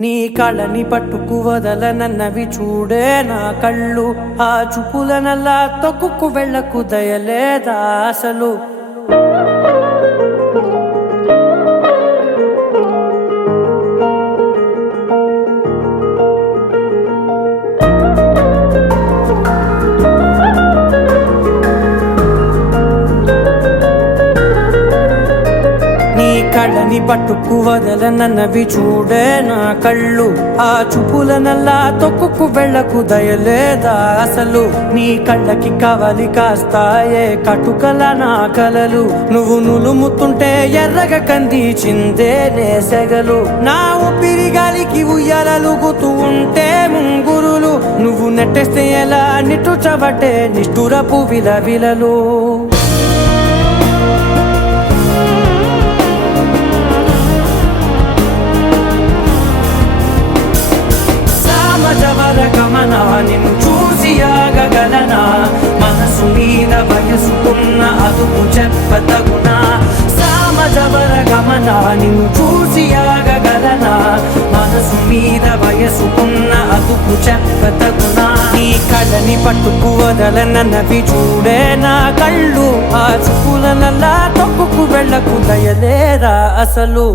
నీ కళ్ళని పట్టుకు వదలనన్నవి చూడే నా కళ్ళు, ఆ చూపులనల్లా తొక్కుకు వెళ్ళకు దయలేదా అసలు. కళ్ళని పట్టుకు వదలనన్నవి చూడే నా కళ్ళు, ఆ చూపులనల్లా తొక్కుకు వెళ్ళకు దయలేదా అసలు. నీ కళ్ళకి కవలి కాస్తాయే కటుకల నా కలలు, నువ్వు నులుముతుంటే ఎర్రగా కందిచిందే నేసెగలు. నా ఊపిరి గాలికి ఉయ్యాలలుగుతూ ఉంటే ముంగురులు, నువ్వు నెట్టేస్తే ఎలా నిట్టుచబట్టే నిష్ఠురపు విలవిలలు. గమనా నిన్ను చూసి ఆగగలనా, మనసు మీద వయసుకున్న అదుపు చెప్పతగునా. సామజవర గమనా నిన్ను చూసి ఆగగలనా, మనసు మీద వయసుకున్న అదుపు చెప్పతగునా. నీ కళ్ళని పట్టుకు వదలనన్నవి చూడే నా కళ్ళు, ఆ చూపులనల్లా తొక్కుకు వెళ్ళకు దయలేరా అసలు.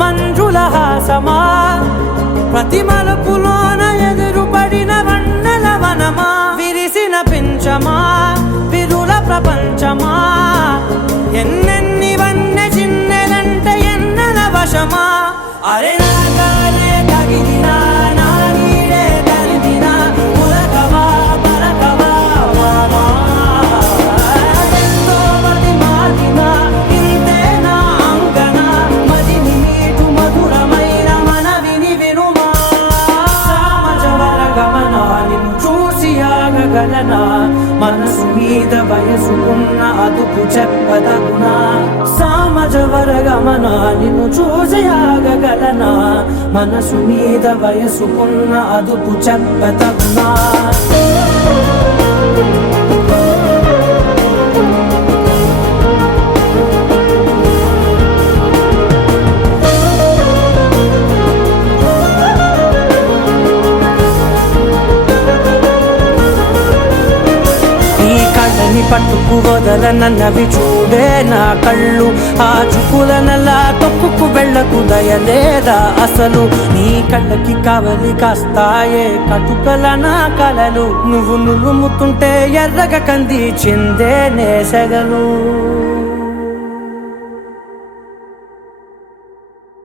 మంజుల హాసమా, ప్రతి మలుపులోన ఎదురుపడిన వన్నెల వనమా, విరిసిన పించమా విరుల ప్రపంచమా, ఎన్నెన్ని వన్నె చిన్నెలంటే ఎన్నెల వశమా. అరే నాగాలే తగిలినా నా నీడే తరిమినా, ఉలకవా పలకవా వామా, ఎంతో మతి మారినా ఇంతే నా అంగన, మదిని నీటు మధురమైన మనవిని వినుమా. సామజవర గమనా నిన్ను చూసి ఆగగలనా, మనసు మీద వయసుకున్న అదుపు చెప్పదగునా. సామజవర గమనా నిన్ను చూసి ఆగగలనా, మనసు మీద వయసుకున్న అదుపు చెప్పదగునా. పట్టుకు వదలనన్నవి చూడే నా కళ్ళు, ఆ చూపులనల్లా తొక్కుకు వెళ్ళకు దయలేదా అసలు. నీ కళ్ళకి కవలి కాస్తాయే కటుకల నా కలలు, నువ్వు నులుముతుంటే ఎర్రగా కందిచిందే నేసెగలు.